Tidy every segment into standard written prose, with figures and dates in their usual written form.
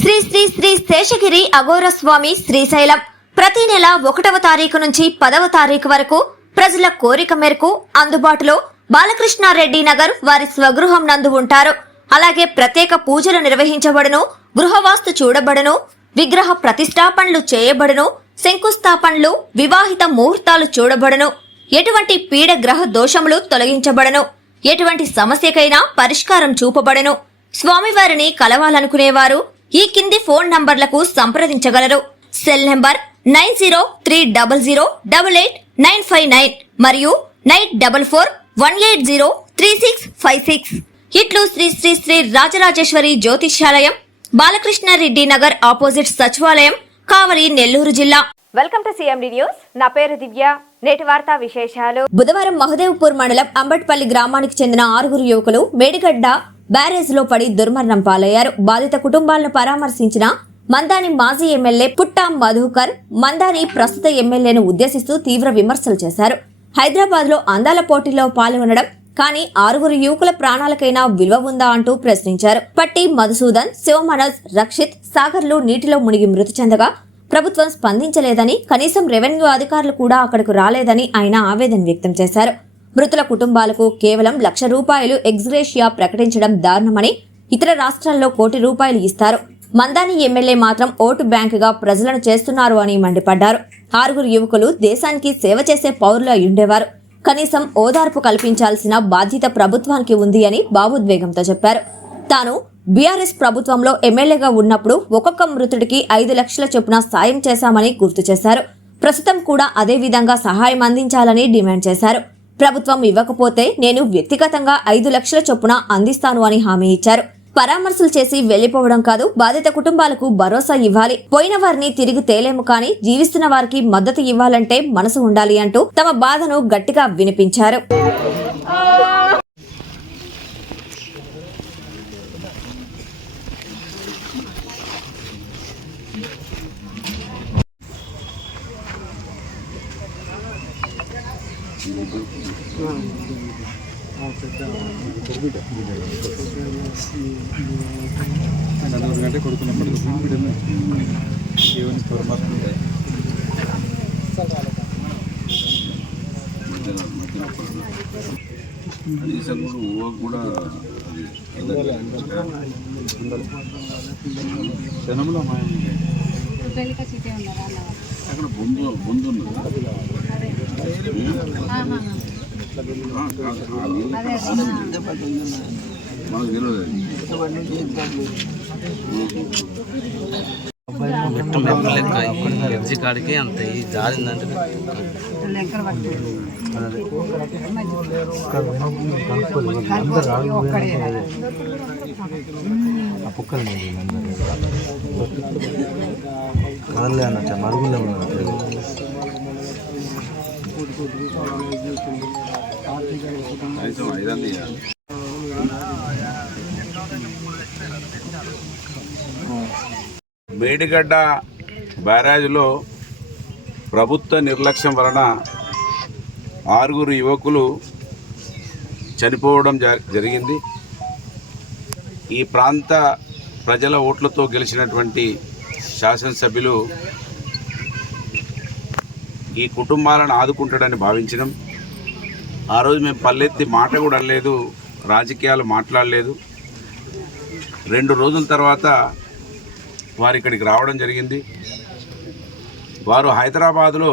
శ్రీ శ్రీ శ్రీ శేషగిరి అఘోర స్వామి శ్రీశైలం ప్రతి నెల 1వ తారీఖు నుంచి 10వ తారీఖు వరకు ప్రజల కోరిక మేరకు అందుబాటులో బాలకృష్ణారెడ్డి నగర్ వారి స్వగృహం నందు ఉంటారు. అలాగే ప్రత్యేక పూజలు నిర్వహించబడును, గృహవాస్తు చూడబడును, విగ్రహ ప్రతిష్టాపనలు చేయబడును, శంకుస్థాపనలు, వివాహిత ముహూర్తాలు చూడబడును, ఎటువంటి పీడ గ్రహ దోషములు తొలగించబడును, ఎటువంటి సమస్యకైనా పరిష్కారం చూపబడును. స్వామివారిని కలవాలనుకునేవారు ఈ కింది ఫోన్ నంబర్లకు సంప్రదించగలరు. సెల్ నంబర్ 9030088959 మరియు 9441803656. ఇట్లు శ్రీ శ్రీ శ్రీ రాజరాజేశ్వరి జ్యోతిష్యాలయం, బాలకృష్ణారెడ్డి నగర్ ఆపోజిట్ సచివాలయం, కావలి, నెల్లూరు జిల్లా. Welcome to CMD news. నా పేరు దివ్య. నేటి వార్తా విశేషాలు. బుధవారం మహదేవ్పూర్ మండలం అంబట్పల్లి గ్రామానికి చెందిన 6 యువకులు మేడిగడ్డ బ్యారేజ్ లో పడి దుర్మరణం పాలయ్యారు. బాధిత కుటుంబాలను పరామర్శించిన మందాని మాజీ ఎమ్మెల్యే పుట్టా మధుకర్ మందాని ప్రస్తుత ఎమ్మెల్యేను ఉద్దేశిస్తూ తీవ్ర విమర్శలు చేశారు. హైదరాబాద్ లో అందాల పోటీలో పాల్గొనడం కానీ 6 యువకుల ప్రాణాలకైనా విలువ ఉందా అంటూ ప్రశ్నించారు. పట్టి మధుసూదన్, శివమనోజ్, రక్షిత్, సాగర్లు నీటిలో మునిగి మృతి చెందగా ప్రభుత్వం స్పందించలేదని, కనీసం రెవెన్యూ అధికారులు కూడా అక్కడకు రాలేదని ఆయన ఆవేదన వ్యక్తం చేశారు. మృతుల కుటుంబాలకు కేవలం ₹1,00,000 ఎక్స్గ్రేషియా ప్రకటించడం దారుణమని, ఇతర రాష్ట్రాల్లో ₹1,00,00,000 ఇస్తారు. మందాని ఎమ్మెల్యే మాత్రం ఓటు బ్యాంకుగా ప్రజలను చేస్తున్నారు అని మండిపడ్డారు. 6 యువకులు దేశానికి సేవ చేసే పౌరులు అయ్యుండేవారు. కనీసం ఓదార్పు కల్పించాల్సిన బాధ్యత ప్రభుత్వానికి ఉంది అని భావోద్వేగంతో చెప్పారు. తాను బీఆర్ఎస్ ప్రభుత్వంలో ఎమ్మెల్యేగా ఉన్నప్పుడు ఒక్కొక్క మృతుడికి 5 లక్షల చొప్పున సాయం చేశామని గుర్తు చేశారు. ప్రస్తుతం కూడా అదే విధంగా సహాయం అందించాలని డిమాండ్ చేశారు. ప్రభుత్వం ఇవ్వకపోతే నేను వ్యక్తిగతంగా 5 లక్షల చొప్పున అందిస్తాను అని హామీ ఇచ్చారు. పరామర్శలు చేసి వెళ్లిపోవడం కాదు, బాధిత కుటుంబాలకు భరోసా ఇవ్వాలి. పోయిన వారిని తిరిగి తేలేము కానీ జీవిస్తున్న వారికి మద్దతు ఇవ్వాలంటే మనసు ఉండాలి అంటూ తమ బాధను గట్టిగా వినిపించారు. గంటే కొడుకున్నప్పటికీ కూడా జనంలో అక్కడ బొందు ఉన్నది మనకు తెలియదు. ఎడ్జి కాడికి అంత ఈ జారిందంటే కదలే అన్నట్టు మరుగులే ఉన్నారు. మేడిగడ్డ బ్యారేజ్లో ప్రభుత్వ నిర్లక్ష్యం వలన 6 యువకులు చనిపోవడం జరిగింది. ఈ ప్రాంత ప్రజల ఓట్లతో గెలిచినటువంటి శాసనసభ్యులు ఈ కుటుంబాలను ఆదుకుంటాడని భావించడం. ఆ రోజు మేము పల్లెత్తి మాట కూడా అనలేదు, రాజకీయాలు మాట్లాడలేదు. 2 రోజుల తర్వాత వారు ఇక్కడికి రావడం జరిగింది. వారు హైదరాబాదులో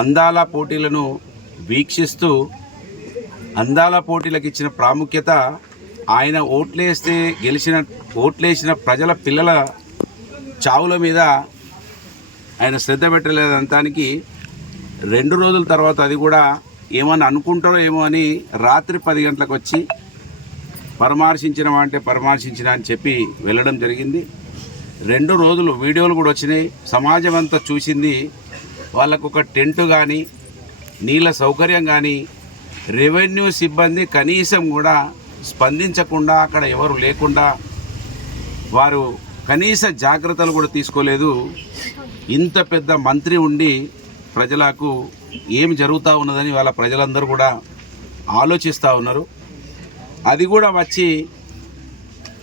అందాల పోటీలను వీక్షిస్తూ అందాల పోటీలకు ఇచ్చిన ప్రాముఖ్యత, ఆయన ఓట్లేసిన ప్రజల పిల్లల చావుల మీద ఆయన శ్రద్ధ పెట్టలేదంతానికి 2 రోజుల తర్వాత అది కూడా ఏమని అనుకుంటారో ఏమో అని రాత్రి 10 గంటలకు వచ్చి పరామర్శించిన అని చెప్పి వెళ్ళడం జరిగింది. 2 రోజులు వీడియోలు కూడా వచ్చినాయి, సమాజం అంతా చూసింది. వాళ్ళకు ఒక టెంట్ కానీ, నీళ్ళ సౌకర్యం కానీ, రెవెన్యూ సిబ్బంది కనీసం కూడా స్పందించకుండా, అక్కడ ఎవరు లేకుండా వారు కనీస జాగ్రత్తలు కూడా తీసుకోలేదు. ఇంత పెద్ద మంత్రి ఉండి ప్రజలకు ఏం జరుగుతూ ఉన్నదని వాళ్ళ ప్రజలందరూ కూడా ఆలోచిస్తూ ఉన్నారు. అది కూడా వచ్చి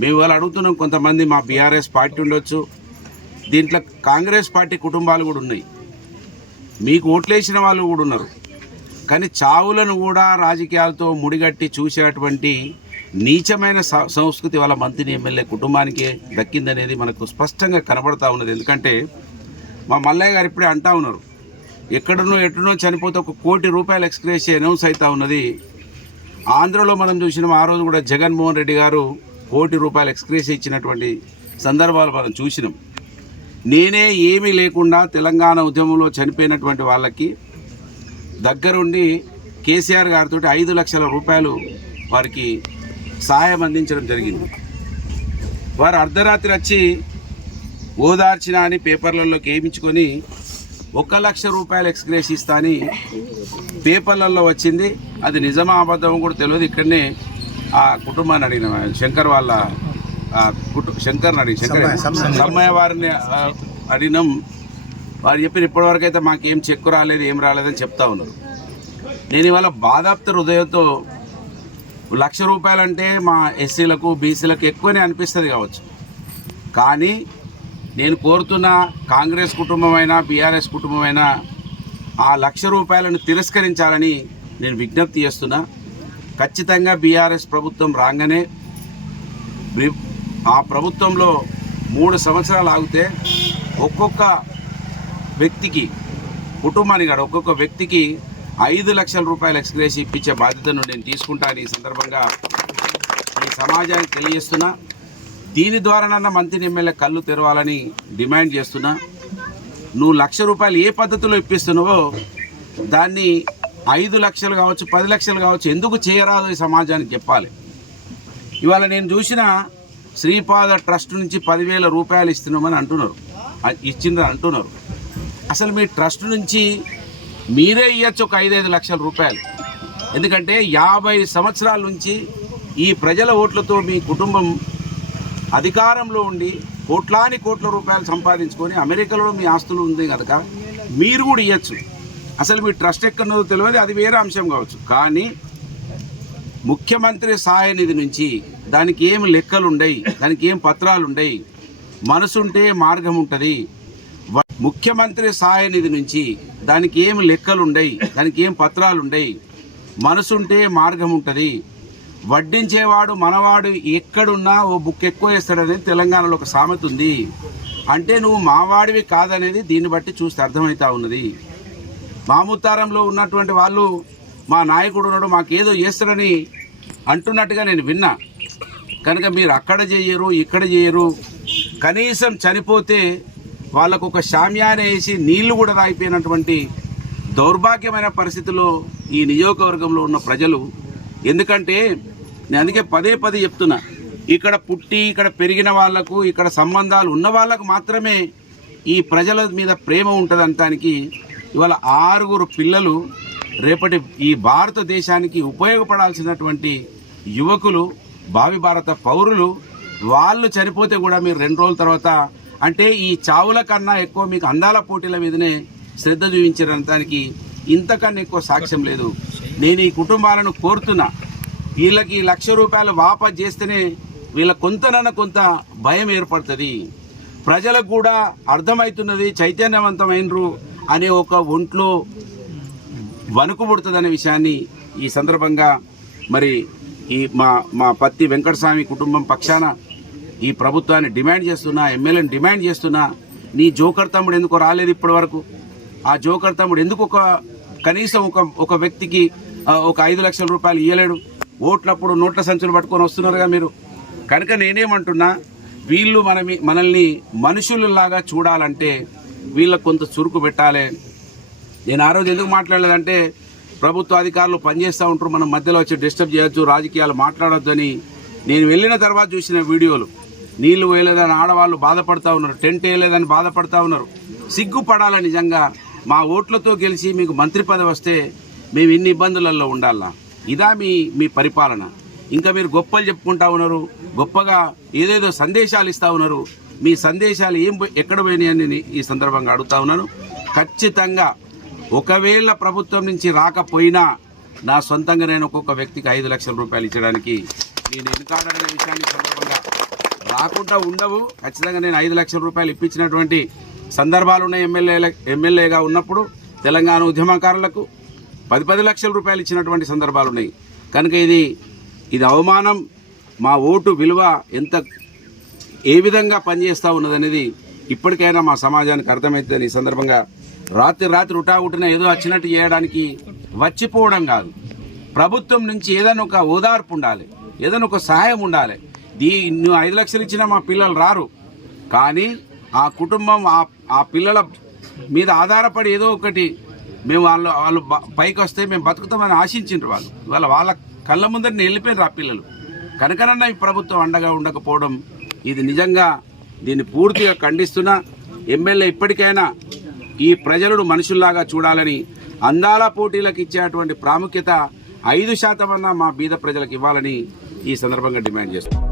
మేము వాళ్ళు అడుగుతున్నాం, కొంతమంది మా బీఆర్ఎస్ పార్టీ ఉండొచ్చు, దీంట్లో కాంగ్రెస్ పార్టీ కుటుంబాలు కూడా ఉన్నాయి, మీకు ఓట్లేసిన వాళ్ళు కూడా ఉన్నారు. కానీ చావులను కూడా రాజకీయాలతో ముడిగట్టి చూసేటువంటి నీచమైన సంస్కృతి వాళ్ళ మంత్రి ఎమ్మెల్యే కుటుంబానికి దక్కిందనేది మనకు స్పష్టంగా కనబడతా ఉన్నది. ఎందుకంటే మా మల్లయ్య గారు ఇప్పుడే అంటా ఉన్నారు, ఎక్కడనో చనిపోతే ఒక ₹1 కోటి ఎక్స్గ్రేషియా అనౌన్స్ అవుతా ఉన్నది. ఆంధ్రలో మనం చూసినాం, ఆ రోజు కూడా జగన్మోహన్ రెడ్డి గారు ₹1 కోటి ఎక్స్గ్రేషియా ఇచ్చినటువంటి సందర్భాలు మనం చూసినాం. నేనే ఏమీ లేకుండా తెలంగాణ ఉద్యమంలో చనిపోయినటువంటి వాళ్ళకి దగ్గరుండి కేసీఆర్ గారితో ₹5 లక్షల వారికి సహాయం అందించడం జరిగింది. వారు అర్ధరాత్రి వచ్చి ఓదార్చిన అని పేపర్లలోకి ఏమించుకొని ₹1 లక్ష ఎక్స్గ్రేషియా ఇస్తా అని పేపర్లలో వచ్చింది. అది నిజమా అబద్ధం కూడా తెలియదు. ఇక్కడనే ఆ కుటుంబాన్ని అడిగిన శంకర్ వాళ్ళ శంకర్ని అడిగి సమ్మయ్య వారిని అడిగినాం. వారు చెప్పిన ఇప్పటివరకు అయితే మాకేం చెక్కు రాలేదు, ఏం రాలేదని చెప్తా ఉన్నారు. నేను ఇవాళ బాధాప్త హృదయంతో ₹1 లక్ష అంటే మా ఎస్సీలకు బీసీలకు ఎక్కువనే అనిపిస్తుంది కావచ్చు, కానీ నేను కోరుతున్న కాంగ్రెస్ కుటుంబమైనా బీఆర్ఎస్ కుటుంబమైనా ఆ ₹1 లక్ష తిరస్కరించాలని నేను విజ్ఞప్తి చేస్తున్నా. ఖచ్చితంగా బీఆర్ఎస్ ప్రభుత్వం రాగానే ఆ ప్రభుత్వంలో 3 సంవత్సరాలు ఆగితే ఒక్కొక్క వ్యక్తికి కుటుంబానికి కాదు, ఒక్కొక్క వ్యక్తికి ₹5 లక్షల ఎక్స్గ్రేషియా ఇప్పించే బాధ్యతను నేను తీసుకుంటాను. ఈ సందర్భంగా ఈ సమాజానికి తెలియజేస్తున్నా. దీని ద్వారానన్నా మంత్రి ఎమ్మెల్యే కళ్ళు తెరవాలని డిమాండ్ చేస్తున్నా. నువ్వు ₹1 లక్ష ఏ పద్ధతిలో ఇప్పిస్తున్నావో దాన్ని 5 లక్షలు కావచ్చు, 10 లక్షలు కావచ్చు, ఎందుకు చేయరాదు ఈ సమాజానికి చెప్పాలి. ఇవాళ నేను చూసిన శ్రీపాద ట్రస్ట్ నుంచి ₹10,000 ఇస్తున్నామని అంటున్నారు. అసలు మీ ట్రస్ట్ నుంచి మీరే ఇవ్వచ్చు ఒక ₹5 లక్షల. ఎందుకంటే 50 సంవత్సరాల నుంచి ఈ ప్రజల ఓట్లతో మీ కుటుంబం అధికారంలో ఉండి కోట్ల రూపాయలు సంపాదించుకొని అమెరికాలో మీ ఆస్తులు ఉంది కనుక మీరు కూడా ఇవ్వచ్చు. అసలు మీ ట్రస్ట్ ఎక్కడో తెలియదు, అది వేరే అంశం కావచ్చు. కానీ ముఖ్యమంత్రి సహాయ నిధి నుంచి దానికి ఏం లెక్కలు ఉండయి, దానికి ఏం పత్రాలు ఉండయి. మనసుంటే మార్గం ఉంటుంది. ముఖ్యమంత్రి సహాయ నిధి నుంచి దానికి ఏం లెక్కలు ఉండయి, దానికి ఏం పత్రాలు ఉండయి. మనసుంటే మార్గం ఉంటుంది. వడ్డించేవాడు మనవాడు ఎక్కడున్నా ఓ బుక్ ఎక్కువ వేస్తాడనేది తెలంగాణలో ఒక సామెత ఉంది. అంటే నువ్వు మావాడివి కాదనేది దీన్ని బట్టి చూస్తే అర్థమవుతా ఉన్నది. మాముతారంలో ఉన్నటువంటి వాళ్ళు మా నాయకుడు ఉన్నాడు మాకేదో చేస్తాడని అంటున్నట్టుగా నేను విన్నా. కనుక మీరు అక్కడ చేయరు, ఇక్కడ చేయరు. కనీసం చనిపోతే వాళ్ళకు ఒక షామ్యాన వేసి నీళ్లు కూడా తాగిపోయినటువంటి దౌర్భాగ్యమైన పరిస్థితుల్లో ఈ నియోజకవర్గంలో ఉన్న ప్రజలు. ఎందుకంటే నేను అందుకే పదే చెప్తున్నా, ఇక్కడ పుట్టి ఇక్కడ పెరిగిన వాళ్లకు, ఇక్కడ సంబంధాలు ఉన్న వాళ్ళకు మాత్రమే ఈ ప్రజల మీద ప్రేమ ఉంటుంది అంటానికి. ఇవాళ 6 పిల్లలు రేపటి ఈ భారతదేశానికి ఉపయోగపడాల్సినటువంటి యువకులు, భావి భారత పౌరులు. వాళ్ళు చనిపోతే కూడా మీరు 2 రోజుల తర్వాత, అంటే ఈ చావుల కన్నా ఎక్కువ మీకు అందాల పోటీల మీదనే శ్రద్ధ చూపించడానికి ఇంతకన్నా ఎక్కువ సాక్ష్యం లేదు. నేను ఈ కుటుంబాలను కోరుతున్నా, వీళ్ళకి ₹1 లక్ష వాపస్ చేస్తేనే వీళ్ళ కొంత భయం ఏర్పడుతుంది. ప్రజలకు కూడా అర్థమవుతున్నది, చైతన్యవంతమైనరు అనే ఒక ఒంట్లో వణుకు పుడుతుందనే విషయాన్ని ఈ సందర్భంగా మరి ఈ మా పత్తి వెంకటస్వామి కుటుంబం పక్షాన ఈ ప్రభుత్వాన్ని డిమాండ్ చేస్తున్నా, ఎమ్మెల్యేని డిమాండ్ చేస్తున్నా. నీ జోకర్ తమ్ముడు ఎందుకు రాలేదు ఇప్పటి వరకు? ఆ జోకర్ తమ్ముడు ఎందుకు కనీసం ఒక వ్యక్తికి ఒక ₹5 లక్షల ఇవ్వలేడు? ఓట్లప్పుడు నోట్ల సంచులు పట్టుకొని వస్తున్నారుగా మీరు. కనుక నేనేమంటున్నా, వీళ్ళు మనల్ని మనుషులలాగా చూడాలంటే వీళ్ళకు కొంత చురుకు పెట్టాలి. నేను ఆ రోజు ఎందుకు మాట్లాడలేదంటే, ప్రభుత్వ అధికారులు పనిచేస్తూ ఉంటారు, మనం మధ్యలో వచ్చి డిస్టర్బ్ చేయొచ్చు, రాజకీయాలు మాట్లాడొద్దు అని. నేను వెళ్ళిన తర్వాత చూసిన వీడియోలు, నీళ్లు వేయలేదని ఆడవాళ్ళు బాధపడతా ఉన్నారు, టెంట్ వేయలేదని బాధపడతా ఉన్నారు. సిగ్గుపడాలి నిజంగా. మా ఓట్లతో గెలిచి మీకు మంత్రి పదవి వస్తే మేము ఇన్ని ఇబ్బందులలో ఉండాలా? ఇదా మీ పరిపాలన? ఇంకా మీరు గొప్పలు చెప్పుకుంటా ఉన్నారు, గొప్పగా ఏదేదో సందేశాలు ఇస్తూ ఉన్నారు. మీ సందేశాలు ఎక్కడ పోయినాయని నేను ఈ సందర్భంగా అడుగుతా ఉన్నాను. ఖచ్చితంగా ఒకవేళ ప్రభుత్వం నుంచి రాకపోయినా నా సొంతంగా నేను ఒక్కొక్క వ్యక్తికి ₹5 లక్షల ఇచ్చడానికి నేను వెనుకాడనే విషయాన్ని సందర్భంగా రాకుండా ఉండవు. ఖచ్చితంగా నేను 5 లక్షల రూపాయలు ఇప్పించినటువంటి సందర్భాలు ఉన్నాయి. ఎమ్మెల్యేగా ఉన్నప్పుడు తెలంగాణ ఉద్యమకారులకు 10 లక్షల రూపాయలు ఇచ్చినటువంటి సందర్భాలు ఉన్నాయి. కనుక ఇది అవమానం. మా ఓటు విలువ ఏ విధంగా పనిచేస్తూ ఉన్నదనేది ఇప్పటికైనా మా సమాజానికి అర్థమవుతుందని ఈ సందర్భంగా రాత్రి ఉటాగుటిన ఏదో వచ్చినట్టు చేయడానికి వచ్చిపోవడం కాదు. ప్రభుత్వం నుంచి ఏదైనా ఒక ఓదార్పు ఉండాలి, ఏదైనా ఒక సహాయం ఉండాలి. నువ్వు 5 లక్షలు ఇచ్చినా మా పిల్లలు రారు, కానీ ఆ కుటుంబం ఆ పిల్లల మీద ఆధారపడి ఏదో ఒకటి మేము వాళ్ళు పైకి వస్తే మేము బతుకుతామని ఆశించిండ్రు వాళ్ళు. ఇవాళ వాళ్ళ కళ్ళ ముందరిని వెళ్ళిపోయినారు ఆ పిల్లలు. కనుకనన్నా ఈ ప్రభుత్వం అండగా ఉండకపోవడం ఇది నిజంగా దీన్ని పూర్తిగా ఖండిస్తున్నా. ఎమ్మెల్యే ఇప్పటికైనా ఈ ప్రజలను మనుషుల్లాగా చూడాలని, అందాల పోటీలకు ఇచ్చేటువంటి ప్రాముఖ్యత 5% అన్నా మా బీద ప్రజలకు ఇవ్వాలని ఈ సందర్భంగా డిమాండ్ చేస్తున్నాం.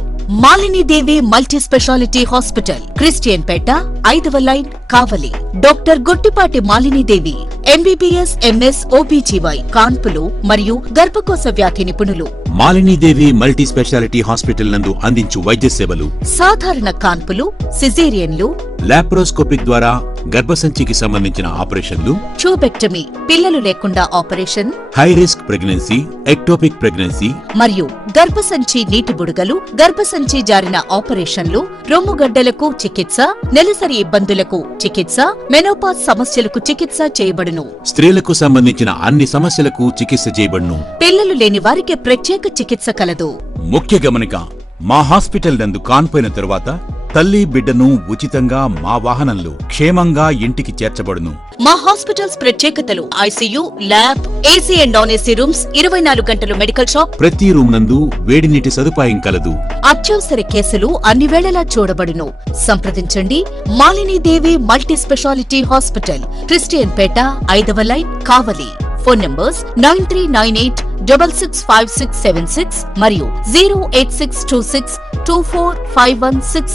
Malinidevi multi specialty hospital, Christian Peta, 5వ line, Kavali. Doctor Gottipati Malinidevi, MBBS, MS, OBGY, కాన్పులు మరియు గర్భకోశ వ్యాధి నిపుణులు. మాలినీదేవి మల్టీ స్పెషాలిటీ హాస్పిటల్ నందు అందించు వైద్య సేవలు: సాధారణ కాన్పులు, సిజేరియన్లు, లాప్రోస్కోపిక్ ద్వారా గర్భసంచికి సంబంధించిన ఆపరేషన్లు, ట్యూబెక్టమీ, పిల్లలు లేకుండా operation, high risk pregnancy, ectopic pregnancy మరియు గర్భసంచి నీటి బుడగలు, గర్భసంచి జారిన ఆపరేషన్లు, రొమ్ముగడ్డలకు చికిత్స, నెలసరి ఇబ్బందులకు చికిత్స, మెనోపాజ్ సమస్యలకు చికిత్స చేయబడును. స్త్రీలకు సంబంధించిన అన్ని సమస్యలకు చికిత్స చేయబడును. పిల్లలు లేని వారికి ప్రత్యేక చికిత్స కలదు. ముఖ్య గమనిక: మా హాస్పిటల్ నందు కాన్పోయిన తరువాత తల్లి బిడ్డను ఉచితంగా మా వాహనంలో క్షేమంగా ఇంటికి చేర్చబడును. మా హాస్పిటల్స్ ప్రత్యేకతలు: ICU, lab, AC and non AC rooms, 24 గంటలు మెడికల్ షాప్, ప్రతి రూమ్ నందు వేడి నీటి సదుపాయం కలదు. అత్యవసర కేసులు అన్ని వేళలా చూడబడును. సంప్రదించండి. Malinidevi multi specialty hospital, Christian Peta, 5వ లైన్, కావలి. ఫోన్ నంబర్స్ 9398665676 మరియు 08626245166.